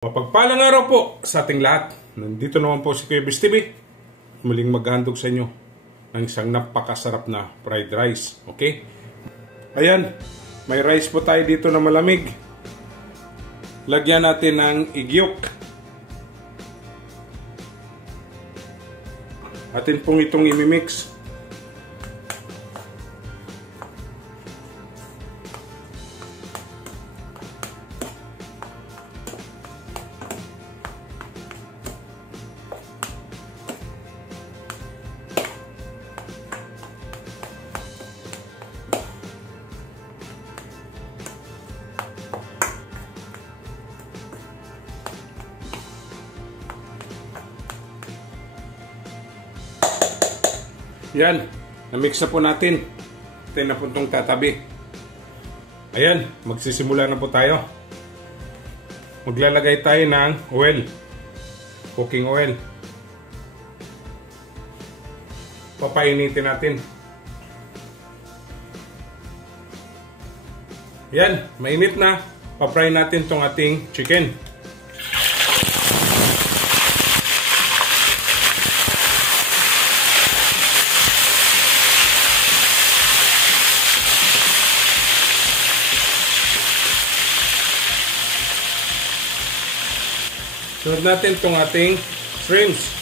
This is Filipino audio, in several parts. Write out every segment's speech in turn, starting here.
Mapagpalang araw po sa ating lahat. Nandito naman po si Kuya Bis TV. Muling maghahandog sa inyo ng isang napakasarap na fried rice. Okay? Ayan, may rice po tayo dito na malamig. Lagyan natin ng igyok. Atin pong itong imimix. Yan, na-mix na po natin. Ito na po itong tatabi. Ayan, magsisimula na po tayo. Maglalagay tayo ng oil. Cooking oil. Papainitin natin. Yan, mainit na. Pa-fry natin itong ating chicken. Sunod natin itong ating shrimps.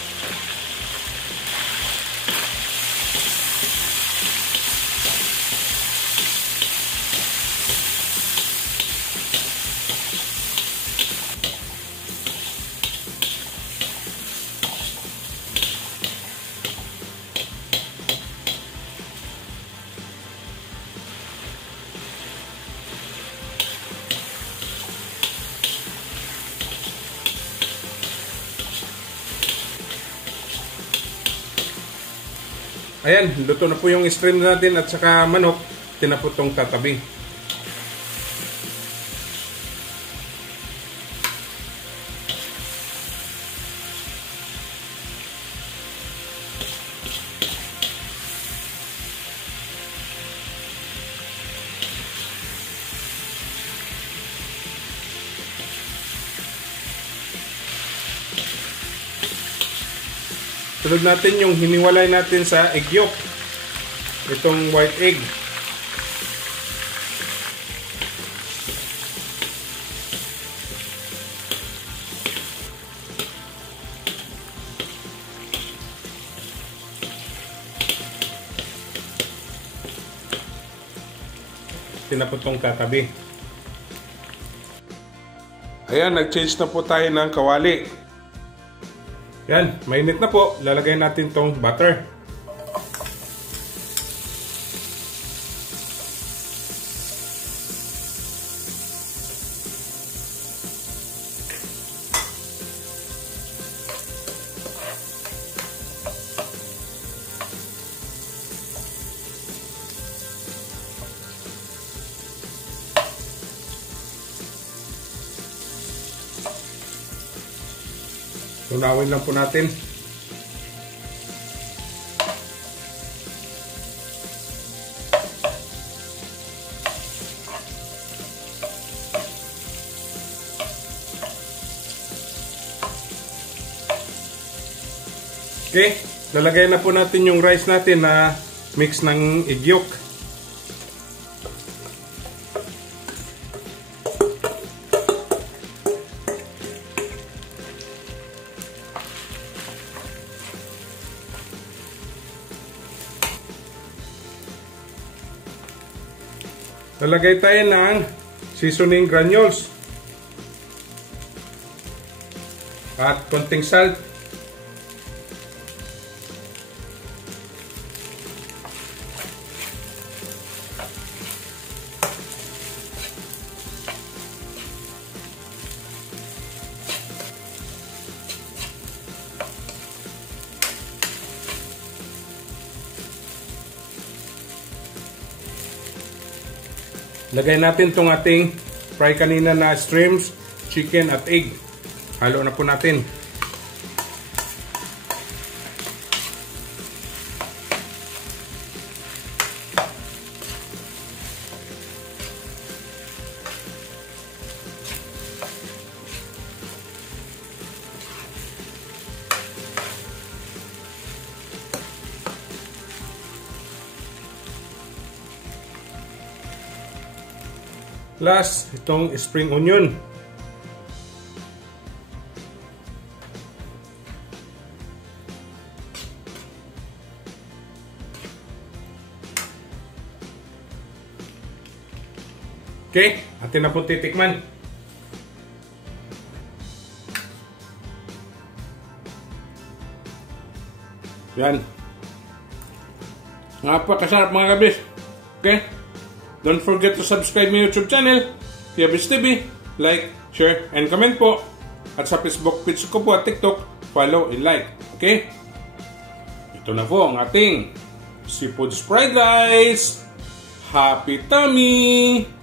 Ayan, luto na po yung shrimp natin at saka manok. Tinapotong tatabi. Sunod natin yung hiniwalay natin sa egg yolk. Itong white egg. Tinapotong tatabi. Ayan, nag-change na po tayo ng kawali. Yan, mainit na po. Lalagay natin tong butter. Tunawin lang po natin. Okay, lalagay na po natin yung rice natin na mix ng egg yolk. Lalagay tayo ng seasoning granules at konting salt. Lagay natin itong ating fry kanina na shrimps, chicken at egg. Halo na po natin. Plus, itong spring onion. Okay, atin na po titikman. Yan. Napakasarap mga kabis. Okay? Don't forget to subscribe my YouTube channel, Kuya Bis TV. Like, share, and comment po. At sa Facebook page ko po at TikTok, follow and like. Okay? Ito na po ang ating seafood fried rice. Happy tummy!